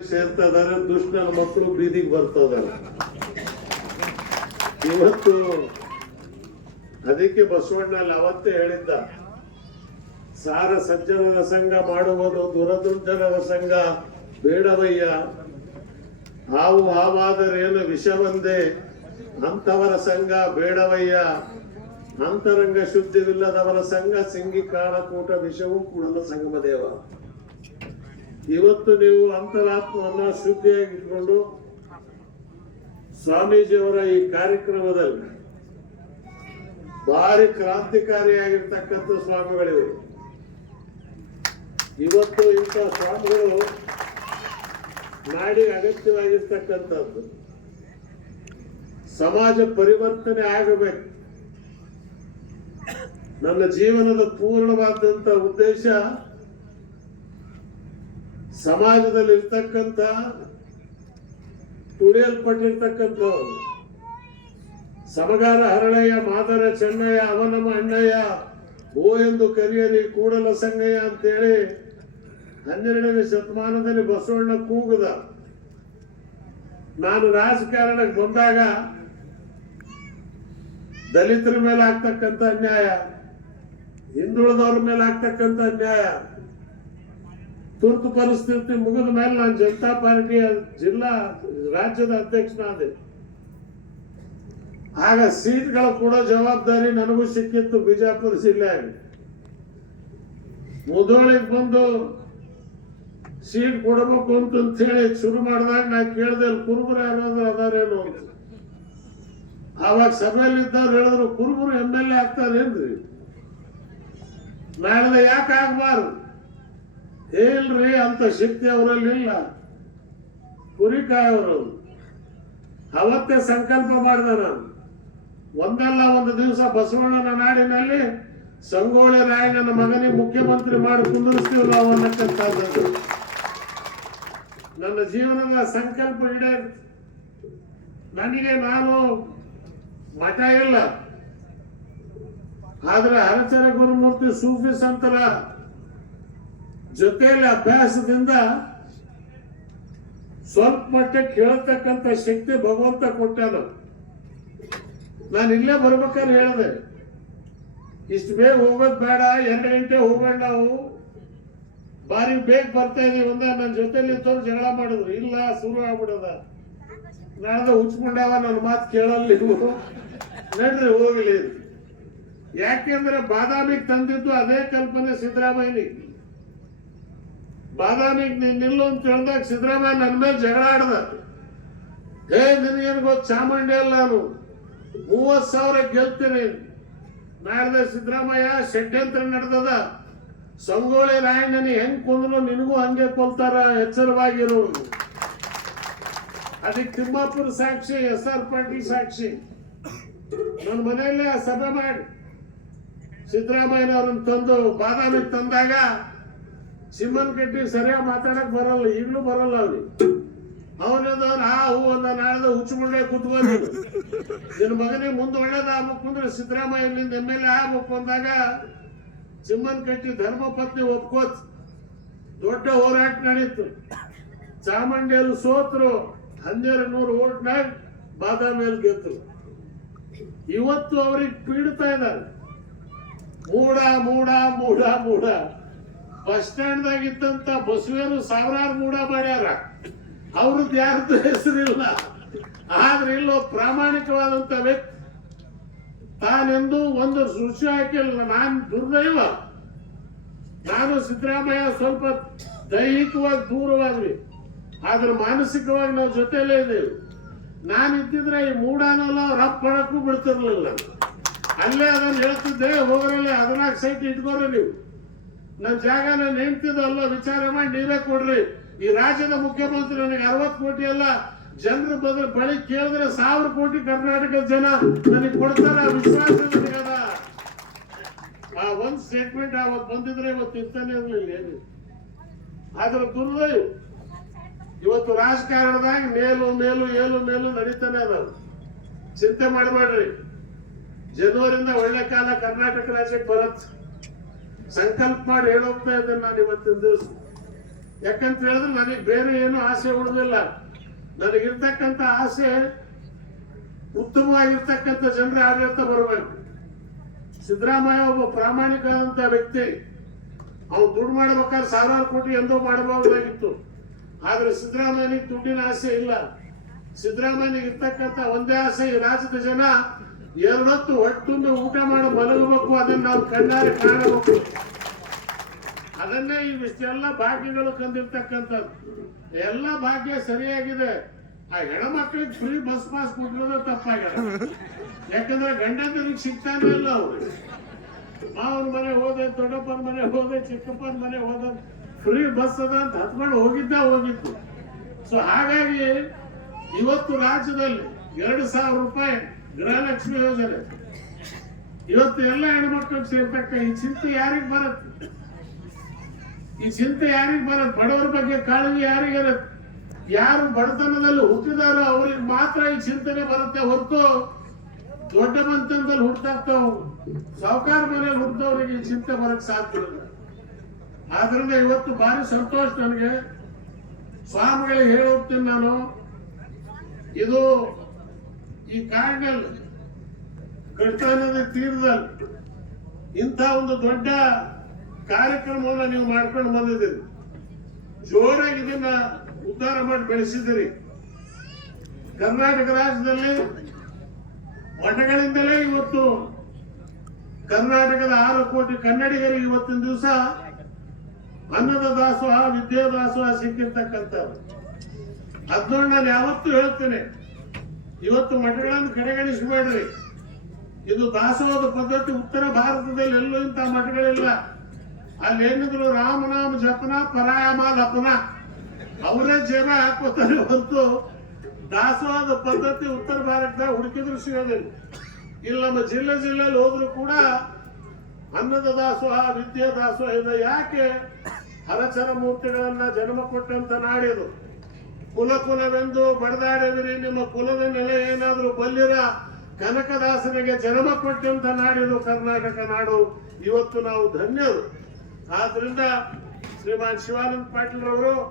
ಸೇರ್ತಾ ಇದಾರೆ, ದುಷ್ಟನ ಮಕ್ಕಳು ಬೀದಿಗೆ ಬರ್ತಾ ಇದಾರೆ. ಇವತ್ತು ಅದಕ್ಕೆ ಬಸವಣ್ಣಲ್ಲಿ ಅವತ್ತೇ ಹೇಳಿದ್ದ, ಸಾರ ಸಜ್ಜನರ ಸಂಘ ಮಾಡುವುದು ದುರದುಂಟರ ಸಂಘ ಬೇಡವಯ್ಯ, ಹಾವು ಹಾವಾದರೇನು ವಿಷವಂದೇ ಅಂತವರ ಸಂಘ ಬೇಡವಯ್ಯ, ಅಂತರಂಗ ಶುದ್ಧಿವಿಲ್ಲದವರ ಸಂಘ ಸಿಂಗಿ ಕಾಣಕೂಟ ವಿಷವೂ ಕೂಡಲ ಸಂಗಮದೇವ. ಇವತ್ತು ನೀವು ಅಂತರಾತ್ಮವನ್ನ ಶುದ್ಧಿಯಾಗಿಟ್ಕೊಂಡು ಸ್ವಾಮೀಜಿಯವರ ಈ ಕಾರ್ಯಕ್ರಮದಲ್ಲಿ ಭಾರಿ ಕ್ರಾಂತಿಕಾರಿಯಾಗಿರ್ತಕ್ಕಂಥ ಸ್ವಾಮಿಗಳಿವೆ. ಇವತ್ತು ಇಂಥ ಸ್ವಾಮಿಗಳು ನಾಡಿಗೆ ಅಗತ್ಯವಾಗಿರ್ತಕ್ಕಂಥದ್ದು. ಸಮಾಜ ಪರಿವರ್ತನೆ ಆಗಬೇಕು. ನನ್ನ ಜೀವನದ ಪೂರ್ಣವಾದಂತ ಉದ್ದೇಶ ಸಮಾಜದಲ್ಲಿ ಇರ್ತಕ್ಕಂಥ ತುಳಿಯಲ್ಪಟ್ಟಿರ್ತಕ್ಕಂಥ ಸಮಗಾರ ಹರಳಯ್ಯ ಮಾದರ ಚೆನ್ನಯ್ಯ ಅವನಮ್ಮ ಅಣ್ಣಯ್ಯ ಓ ಎಂದು ಕರೆಯಲಿ ಕೂಡಲ ಸಂಗಯ್ಯ ಅಂತೇಳಿ 12ನೇ ಶತಮಾನದಲ್ಲಿ ಬಸವಣ್ಣ ಕೂಗದ. ನಾನು ರಾಜಕಾರಣಕ್ಕೆ ಬಂದಾಗ ದಲಿತರ ಮೇಲೆ ಆಗ್ತಕ್ಕಂಥ ಅನ್ಯಾಯ, ಹಿಂದುಳಿದವ್ರ ಮೇಲೆ ಆಗ್ತಕ್ಕಂಥ ಅನ್ಯಾಯ, ತುರ್ತು ಪರಿಸ್ಥಿತಿ ಮುಗಿದ ಮೇಲೆ ನಾನು ಜನತಾ ಪಾರ್ಟಿಯ ರಾಜ್ಯದ ಅಧ್ಯಕ್ಷನಾದೆ. ಆಗ ಸೀಟ್ಗಳ ಕೂಡ ಜವಾಬ್ದಾರಿ ನನಗೂ ಸಿಕ್ಕಿತ್ತು. ಬಿಜಾಪುರ ಜಿಲ್ಲೆಯಾಗಿ ಮುಧೋಳಿಗೆ ಬಂದು ಸೀಟ್ ಕೊಡಬೇಕು ಅಂತ ಹೇಳಿ ಶುರು ಮಾಡಿದಾಗ ನಾ ಕೇಳಿದೆ, ಕುರುಬರು ಯಾರಾದ್ರೂ ಅದಾರೇನು ಅಂತ. ಆವಾಗ ಸಭೆಯಲ್ಲಿ ಇದ್ದವ್ರು ಹೇಳಿದ್ರು, ಕುರುಬರು MLA ಆಗ್ತಾರೇನ್ರಿ? ನಾಳೆ ಯಾಕೆ ಆಗ್ಬಾರ್ದು? ಹೇಳ್ರಿ, ಅಂತ ಶಕ್ತಿ ಅವರಲ್ಲಿ ಇಲ್ಲ. ಕುರಿಕಾಯವರು ಅವತ್ತೇ ಸಂಕಲ್ಪ ಮಾಡಿದ, ನಾನು ಒಂದಲ್ಲ ಒಂದು ದಿವಸ ಬಸವಣ್ಣನ ನಾಡಿನಲ್ಲಿ ಸಂಗೊಳ್ಳಿ ರಾಯಣ್ಣನ ಮಗನಿಗೆ ಮುಖ್ಯಮಂತ್ರಿ ಮಾಡಿ ಕುಂದಿರಿಸ್ತೀವಿ ನಾವು ಅನ್ನಕ್ಕಂಥದ್ದು ನನ್ನ ಜೀವನದ ಸಂಕಲ್ಪ ಇಡೇ. ನನಗೆ ನಾನು ಮಠ ಇಲ್ಲ, ಆದ್ರೆ ಹರಚರ ಗುರುಮೂರ್ತಿ ಸೂಫಿ ಸಂತರ ಜೊತೆಯಲ್ಲಿ ಅಭ್ಯಾಸದಿಂದ ಸ್ವಲ್ಪ ಮಟ್ಟಕ್ಕೆ ಕೇಳತಕ್ಕಂಥ ಶಕ್ತಿ ಭಗವಂತ ಕೊಟ್ಟಾನ. ನಾನು ಇಲ್ಲೇ ಬರ್ಬೇಕಾದ್ರೆ ಹೇಳಿದೆ, ಇಷ್ಟು ಬೇಗ ಹೋಗೋದ್ ಬೇಡ, 2 ಗಂಟೆ ಹೋಗೋಣ, ನಾವು ಬಾರಿ ಬೇಗ ಬರ್ತಾ ಇದೀವಿ ಒಂದ. ನನ್ನ ಜೊತೆಲಿ ಇದ್ದವ್ರು ಜಗಳ ಮಾಡಿದ್ರು, ಇಲ್ಲ ಶುರು ಆಗ್ಬಿಡದ, ನಾಳೆ ಹುಚ್ಕೊಂಡಾವ, ನನ್ನ ಮಾತು ಕೇಳಲ್ಲ ನೀವು, ನಡ್ರಿ ಹೋಗ್ಲಿ. ಯಾಕೆಂದ್ರೆ ಬಾದಾಮಿಗೆ ತಂದಿದ್ದು ಅದೇ ಕಲ್ಪನೆ ಸಿದ್ದರಾಮಯ್ಯನಿಗೆ. ಬಾದಾಮಿಗೆ ನೀನ್ ನಿಲ್ಲು ಅಂತ ಹೇಳಿದಾಗ ಸಿದ್ದರಾಮಯ್ಯ ನನ್ನ ಮೇಲೆ ಜಗಳ ಆಡ್ದ. ನಿನಗೇನು ಗೊತ್ತು, ಚಾಮುಂಡಿ ಅಲ್ಲ, ನಾನು 30,000 ಗೆಲ್ತೀನಿ. ನಾಡ್ದ ಸಿದ್ದರಾಮಯ್ಯ ಷಡ್ಯಂತ್ರ ನಡೆದದ, ಸಂಗೊಳ್ಳಿ ರಾಯಣ್ಣನಿ ಹೆಂಗ್ ಕೊಂದ್ರು ನಿನಗೂ ಹಂಗೆ ಕೊಲ್ತಾರ, ಎಚ್ಚರವಾಗಿರು. ಅದಕ್ಕೆ ತಿಮ್ಮಾಪುರ ಸಾಕ್ಷಿ, SR ಪಾಟೀಲ್ ಸಾಕ್ಷಿ. ನನ್ನ ಮನೆಯಲ್ಲೇ ಸಭೆ ಮಾಡಿ ಸಿದ್ದರಾಮಯ್ಯನವ್ರನ್ನ ತಂದು ಬಾದಾಮಿಗೆ ತಂದಾಗ ಸಿಮ್ಮನ್ ಕಟ್ಟಿ ಸರಿಯಾಗಿ ಮಾತಾಡಕ್ ಬರಲ್ಲ, ಈಗಲೂ ಬರಲ್ಲ ಅವ್ರಿಗೆ. ಅವನದವ್ರು ಹೂ ಅಂದ, ನಾಳೆ ಹುಚ್ಚುಮುಂಡೆ ಕೂತ್ಕೊಂಡು ನಿನ್ನ ಮಗನಿಗೆ ಮುಂದೆ ಒಳ್ಳೇದಾಗಬೇಕು ಅಂದ್ರೆ ಸಿದ್ದರಾಮಯ್ಯನಿಂದ MLA ಆಗ್ಬೇಕು ಅಂದಾಗ ಸಿಮ್ಮನ್ ಕಟ್ಟಿ ಧರ್ಮಪತ್ನಿ ಒಪ್ಕೋತ್ ದೊಡ್ಡ ಹೋರಾಟ ನಡೀತು. ಚಾಮುಂಡಿಯಲ್ಲಿ ಸೋತರು, 1200 ಓಟ್ನಾಗ ಬಾದಾಮಿಯಲ್ಲಿ ಗೆದ್ರು. ಇವತ್ತು ಅವ್ರಿಗೆ ಪೀಡ್ತಾ ಇದ್ದಾರೆ. ಮೂಡ ಮೂಡ ಮೂಡ ಮೂಡ. ಬಸ್ ಸ್ಟ್ಯಾಂಡ್ ದಾಗ ಇದ್ದಂತ ಬಸವೇರು ಸಾವಿರಾರು ಮೂಡ ಮಾಡ್ಯಾರ, ಅವ್ರದ್ದು ಯಾರದ್ದು ಹೆಸರಿಲ್ಲ. ಆದ್ರೆ ಇಲ್ಲೋ ಪ್ರಾಮಾಣಿಕವಾದಂತ ವ್ಯಕ್ತಿ ತಾನೆಂದು ಒಂದು ರುಚಿ ಹಾಕಿಲ್ಲ. ನಾನು ದುರ್ದೈವ, ನಾನು ಸಿದ್ದರಾಮಯ್ಯ ಸ್ವಲ್ಪ ದೈಹಿಕವಾಗಿ ದೂರವಾದ್ವಿ, ಆದ್ರೆ ಮಾನಸಿಕವಾಗಿ ನಾವು ಜೊತೆಯಲ್ಲೇ ಇದ್ದೇವೆ. ನಾನು ಇದ್ದಿದ್ರೆ ಈ ಮೂಡಾನೆಲ್ಲ ರಪ್ ಮಾಡಕ್ಕೂ ಬಿಡ್ತಿರ್ಲಿಲ್ಲ. ಅಲ್ಲೇ ಅದನ್ನು ಹೇಳ್ತಿದ್ದೆ, ಹೋಗ್ರಲ್ಲಿ 14 ಸೈಟ್ ಇಟ್ಕೋರಿ ನೀವು, ನನ್ನ ಜಾಗ ನಾನು ಹೆಂಡ್ತಿದ್ದಲ್ಲ, ವಿಚಾರ ಮಾಡಿ ನೀವೇ ಕೊಡ್ರಿ. ಈ ರಾಜ್ಯದ ಮುಖ್ಯಮಂತ್ರಿ ನನಗೆ 60 ಕೋಟಿ ಅಲ್ಲ, ಜನರ ಬಳಿ ಕೇಳಿದ್ರೆ 1000 ಕೋಟಿ ಕರ್ನಾಟಕದ ಜನ ನನಗೆ ಕೊಡ್ತಾರ, ವಿಶ್ವಾಸ ನನಗದ. ಆ ಒಂದ್ ಸ್ಟೇಟ್ಮೆಂಟ್ ಅವತ್ತು ಬಂದಿದ್ರೆ ಇವತ್ತು ಇರ್ತಾನೆ ಇರಲಿಲ್ಲ ಏನು. ಆದ್ರೆ ದುರ್ದೈವ ಇವತ್ತು ರಾಜಕಾರಣದಾಗ ಮೇಲು ಮೇಲು ಏಲು ಮೇಲು ನಡೀತಾನೆ ಅದ. ಚಿಂತೆ ಮಾಡಬೇಡ್ರಿ, ಜನವರಿಂದ ಒಳ್ಳೆ ಕಾಲ ಕರ್ನಾಟಕ ರಾಜ್ಯಕ್ಕೆ ಬರತ್ ಸಂಕಲ್ಪ ಮಾಡಿ ಹೇಳೋಗ್ತಾ ಇದ್ದೇನೆ ನಾನು ಇವತ್ತಿನ ದಿವಸ. ಯಾಕಂತ ಹೇಳಿದ್ರೆ ನನಗೆ ಬೇರೆ ಏನು ಆಸೆ ಉಳಿದಿಲ್ಲ. ನನಗಿರ್ತಕ್ಕಂಥ ಆಸೆ ಉತ್ತಮವಾಗಿರ್ತಕ್ಕಂಥ ಜನರ ಆಡಳಿತ ಬರಬೇಕು. ಸಿದ್ದರಾಮಯ್ಯ ಒಬ್ಬ ಪ್ರಾಮಾಣಿಕವಾದಂತ ವ್ಯಕ್ತಿ. ಅವ್ನು ದುಡ್ಡು ಮಾಡ್ಬೇಕಾದ್ರೆ ಸಾವಿರಾರು ಕೋಟಿ ಎಂದೋ ಮಾಡಬಹುದಾಗಿತ್ತು. ಆದ್ರೆ ಸಿದ್ದರಾಮಯ್ಯನಿಗೆ ದುಡ್ಡಿನ ಆಸೆ ಇಲ್ಲ. ಸಿದ್ದರಾಮಯ್ಯನಿಗೆ ಇರ್ತಕ್ಕಂಥ ಒಂದೇ ಆಸೆ, ಈ ರಾಜ್ಯದ ಜನ ಎರಡೊತ್ತು ಹೊಟ್ಟುಂಡು ಊಟ ಮಾಡಿ ಮಲಗಬೇಕು, ಅದನ್ನ ನಾವು ಕಣ್ಣಾರೆ ಕಾಣಬೇಕು. ಅದನ್ನೇ ಇಷ್ಟೆಲ್ಲ ಭಾಗ್ಯಗಳು ಕಂಡಿರ್ತಕ್ಕಂಥದ್ದು. ಎಲ್ಲ ಭಾಗ್ಯ ಸರಿಯಾಗಿದೆ. ಆ ಹೆಣ್ಮಕ್ಳಿಗೆ ಫ್ರೀ ಬಸ್ ಪಾಸ್ ಕೊಟ್ಟಿರೋದು ತಪ್ಪಾಗ್ಯದ. ಯಾಕಂದ್ರೆ ಗಂಡಂದ್ರಿಗೆ ಸಿಗ್ತಾನೆ ಇಲ್ಲ. ಅವ್ರು ಮಾವನ ಮನೆ ಹೋದೆ, ದೊಡ್ಡಪ್ಪನ ಮನೆ ಹೋದೆ, ಚಿಕ್ಕಪ್ಪನ ಮನೆ ಹೋದ, ಫ್ರೀ ಬಸ್ ಅದ ಅಂತ ಹತ್ಕೊಂಡು ಹೋಗಿತ್ತು. ಸೊ ಹಾಗಾಗಿ ಇವತ್ತು ರಾಜ್ಯದಲ್ಲಿ 2,000 ರೂಪಾಯಿ ಗೃಹಲಕ್ಷ್ಮಿ ಯೋಜನೆ ಇವತ್ತು ಎಲ್ಲ ಹೆಣ್ಮಕ್ಳಿಗೆ ಸೇರ್ತಕ್ಕ ಈ ಚಿಂತೆ ಯಾರಿಗೆ ಬರುತ್ತೆ? ಬಡವರ ಬಗ್ಗೆ ಕಾಳಜಿ ಯಾರಿಗಿರುತ್ತೆ? ಯಾರು ಬಡತನದಲ್ಲಿ ಹುಟ್ಟಿದಾರೋ ಅವ್ರಿಗೆ ಮಾತ್ರ ಈ ಚಿಂತನೆ ಬರುತ್ತೆ ಹೊರತು ದೊಡ್ಡ ಮಂತನದಲ್ಲಿ ಹುಟ್ಟಾಗ್ತಾವ ಸಾವುಕಾರ ಮನೆಯಲ್ಲಿ ಹುಟ್ಟಿದವರಿಗೆ ಈ ಚಿಂತೆ ಬರಕ್ ಸಾಧ್ಯ ಇಲ್ಲ. ಆದ್ರಿಂದ ಇವತ್ತು ಭಾರಿ ಸಂತೋಷ ನನಗೆ. ಸ್ವಾಮಿಗಳಿಗೆ ಹೇಳಿ ಹೋಗ್ತೀನಿ ನಾನು, ಇದು ಈ ಕಾಡಿನಲ್ಲಿ ಕೃಷ್ಣಾ ನದಿ ತೀರದಲ್ಲಿ ಇಂಥ ಒಂದು ದೊಡ್ಡ ಕಾರ್ಯಕ್ರಮವನ್ನು ನೀವು ಮಾಡ್ಕೊಂಡು ಬಂದಿದ್ದೀರಿ. ಜೋರಾಗಿ ಇದನ್ನ ಉದ್ಧಾರ ಮಾಡಿ ಬೆಳೆಸಿದ್ದೀರಿ. ಕರ್ನಾಟಕ ರಾಜ್ಯದಲ್ಲಿ ಮಠಗಳಿಂದಲೇ ಇವತ್ತು ಕರ್ನಾಟಕದ 6 ಕೋಟಿ ಕನ್ನಡಿಗರಿಗೆ ಇವತ್ತಿನ ದಿವಸ ಅನ್ನದ ದಾಸೋಹ, ವಿದ್ಯಾ ದಾಸೋಹ ಸಿಕ್ಕಿರ್ತಕ್ಕಂಥದ್ದು. ಅದನ್ನ ನಾನು ಯಾವತ್ತೂ ಹೇಳ್ತೇನೆ, ಇವತ್ತು ಮಠಗಳನ್ನು ಕಡೆಗಣಿಸಬೇಡ್ರಿ. ಇದು ದಾಸೋಹದ ಪದ್ಧತಿ ಉತ್ತರ ಭಾರತದಲ್ಲಿ ಎಲ್ಲೂ ಇಂಥ ಮಠಗಳಿಲ್ಲ. ಅಲ್ಲಿ ಏನಿದ್ರು ರಾಮನಾಮ ಜಪನ ಪರಾಯಮ ಲಪನ ಅವರೇ ಜನ ಹಾಕೋತಾರೆ ಹೊರತು ದಾಸೋಹದ ಪದ್ಧತಿ ಉತ್ತರ ಭಾರತದಾಗ ಹುಡುಕಿದ್ರು ಸಿಗೋದಿಲ್ಲ. ಇಲ್ಲಿ ನಮ್ಮ ಜಿಲ್ಲೆಯಲ್ಲಿ ಹೋದ್ರು ಕೂಡ ಅನ್ನದ ದಾಸೋಹ, ವಿದ್ಯಾ ದಾಸೋಹ ಇದೆ. ಯಾಕೆ? ಹರಚರ ಮೂರ್ತಿಗಳನ್ನ ಜನ್ಮ ಕೊಟ್ಟಂತ ನಾಡಿದು. ಕುಲವೆಂದು ಬಡದಾಡಿದ್ರಿ, ನಿಮ್ಮ ಕುಲದ ನೆಲೆ ಏನಾದ್ರೂ ಬಲ್ಲಿರ ಕನಕದಾಸನಿಗೆ ಜನ್ಮ ಕೊಟ್ಟಂತ ನಾಡಿದು ಕರ್ನಾಟಕ ನಾಡು. ಇವತ್ತು ನಾವು ಧನ್ಯರು. ಆದ್ರಿಂದ ಶ್ರೀಮಾನ್ ಶಿವಾನಂದ ಪಾಟೀಲ್ ಅವರು